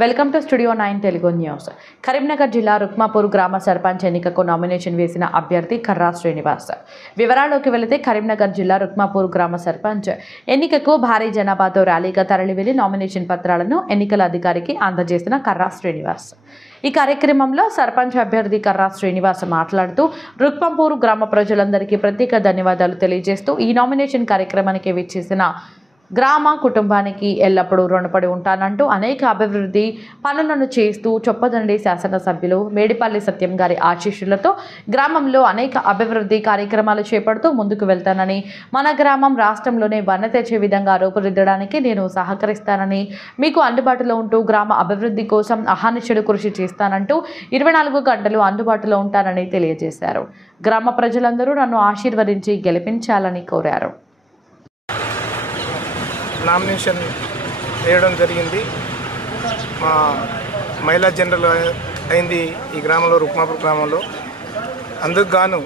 Welcome to studio 9 Telugu news. Karimnagar జిల్లా రుక్మాపూర్ గ్రామ సర్పంచ్ ఎన్నికకు నామినేషన్ వేసిన అభ్యర్థి కర్రా శ్రీనివాస్. వివరాల్లోకి వెళితే కరీంనగర్ జిల్లా రుక్మాపూర్ గ్రామ సర్పంచ్ ఎన్నికకు భారీ జనాభాతో ర్యాలీగా తరలివెళ్లి నామినేషన్ పత్రాలను ఎన్నికల అధికారికి అందజేసిన కర్రా శ్రీనివాస్. ఈ కార్యక్రమంలో సర్పంచ్ అభ్యర్థి కర్రా శ్రీనివాస్ మాట్లాడుతూ రుక్మాపూర్ గ్రామ ప్రజలందరికీ ప్రత్యేక ధన్యవాదాలు తెలియజేస్తూ ఈ నామినేషన్ కార్యక్రమానికి విచ్చేసిన గ్రామ కుటుంబానికి ఎల్లప్పుడూ రుణపడి ఉంటానంటూ అనేక అభివృద్ధి పనులను చేస్తూ చొప్పదండి శాసనసభ్యులు మేడిపల్లి సత్యం గారి ఆశీస్సులతో గ్రామంలో అనేక అభివృద్ధి కార్యక్రమాలు చేపడుతూ ముందుకు వెళ్తానని, మన గ్రామం రాష్ట్రంలోనే వన్నె తెచ్చే విధంగా రూపుదిద్దడానికి నేను సహకరిస్తానని, మీకు అందుబాటులో ఉంటూ గ్రామ అభివృద్ధి కోసం అహర్నిశలు కృషి చేస్తానంటూ 24 గంటలు అందుబాటులో ఉంటానని తెలియజేశారు. గ్రామ ప్రజలందరూ నన్ను ఆశీర్వదించి గెలిపించాలని కోరారు. నామినేషన్ వేయడం జరిగింది. మా మహిళా జనరల్ అయింది ఈ గ్రామంలో, రుక్మాపూర్ గ్రామంలో. అందుకు గాను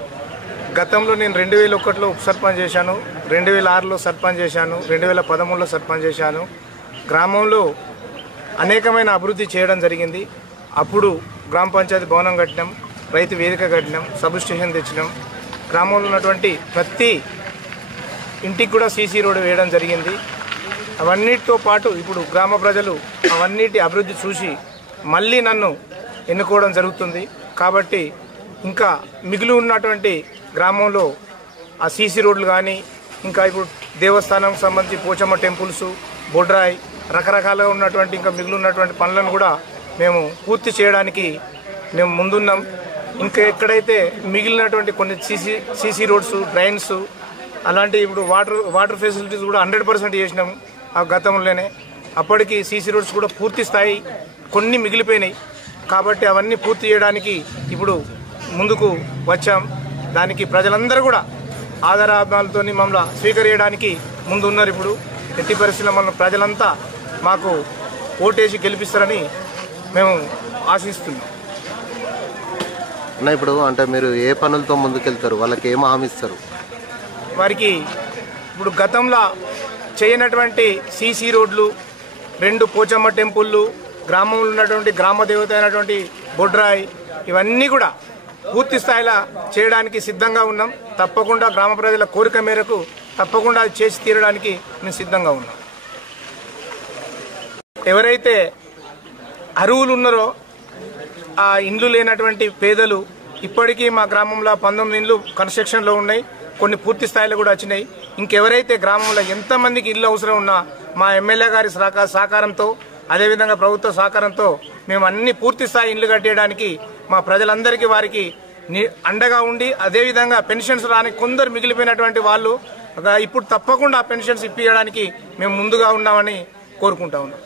గతంలో నేను 2001లో ఉప సర్పంచ్ చేశాను, 2006లో సర్పంచ్ చేశాను, 2013లో సర్పంచ్ చేశాను. గ్రామంలో అనేకమైన అభివృద్ధి చేయడం జరిగింది. అప్పుడు గ్రామ పంచాయతీ భవనం కట్టినాం, రైతు వేదిక కట్టినాం, సబ్ స్టేషన్ తెచ్చినాం. గ్రామంలో ఉన్నటువంటి ప్రతి ఇంటికి కూడా సీసీ రోడ్డు వేయడం జరిగింది. అవన్నిటితో పాటు ఇప్పుడు గ్రామ ప్రజలు అవన్నిటి అభివృద్ధి చూసి మళ్ళీ నన్ను ఎన్నుకోవడం జరుగుతుంది. కాబట్టి ఇంకా మిగిలి ఉన్నటువంటి గ్రామంలో ఆ సీసీ రోడ్లు కానీ, ఇంకా ఇప్పుడు దేవస్థానం సంబంధించి పోచమ్మ టెంపుల్స్, బొడ్రాయి, రకరకాలుగా ఉన్నటువంటి ఇంకా మిగిలి ఉన్నటువంటి పనులను కూడా మేము పూర్తి చేయడానికి మేము ముందున్నాం. ఇంకా ఎక్కడైతే మిగిలినటువంటి కొన్ని సీసీ రోడ్స్, డ్రైన్స్ అలాంటి ఇప్పుడు వాటర్ ఫెసిలిటీస్ కూడా 100% చేసినాం ఆ గతంలోనే. అప్పటికి సీసీ రోడ్స్ కూడా పూర్తి స్థాయి కొన్ని మిగిలిపోయినాయి. కాబట్టి అవన్నీ పూర్తి చేయడానికి ఇప్పుడు ముందుకు వచ్చాం. దానికి ప్రజలందరూ కూడా ఆదరాభిమానాలతో మమ్మల్ని స్వీకరించడానికి ముందు ఉన్నారు. ఇప్పుడు ఎట్టి పరిస్థితుల్లో మన ప్రజలంతా మాకు ఓటేసి గెలిపిస్తారని మేము ఆశిస్తున్నాం. ఇప్పుడు అంటే మీరు ఏ పనులతో ముందుకెళ్తారు, వాళ్ళకి ఏం హామీ ఇస్తారు? వారికి ఇప్పుడు గతంలో చేయనటువంటి సీసీ రోడ్లు, 2 పోచమ్మ టెంపుళ్ళు, గ్రామంలో ఉన్నటువంటి గ్రామ దేవత అయినటువంటి బొడ్రాయి, ఇవన్నీ కూడా పూర్తి స్థాయిలో చేయడానికి సిద్ధంగా ఉన్నాం. తప్పకుండా గ్రామ ప్రజల కోరిక మేరకు తప్పకుండా అది చేసి తీరడానికి మేము సిద్ధంగా ఉన్నాం. ఎవరైతే అర్హులు ఉన్నారో ఆ ఇండ్లు లేనటువంటి పేదలు, ఇప్పటికీ మా గ్రామంలో 19 ఇండ్లు కన్స్ట్రక్షన్లో ఉన్నాయి, కొన్ని పూర్తి స్థాయిలో కూడా వచ్చినాయి. ఇంకెవరైతే గ్రామంలో ఎంతమందికి ఇల్లు అవసరం ఉన్నా మా ఎమ్మెల్యే గారి సహకారంతో, అదేవిధంగా ప్రభుత్వ సహకారంతో మేము అన్ని పూర్తి స్థాయి ఇండ్లు కట్టేయడానికి మా ప్రజలందరికీ వారికి అండగా ఉండి, అదేవిధంగా పెన్షన్స్ రాని కొందరు మిగిలిపోయినటువంటి వాళ్ళు ఇప్పుడు తప్పకుండా ఆ పెన్షన్స్ ఇప్పించడానికి మేము ముందుగా ఉన్నామని కోరుకుంటా ఉన్నాం.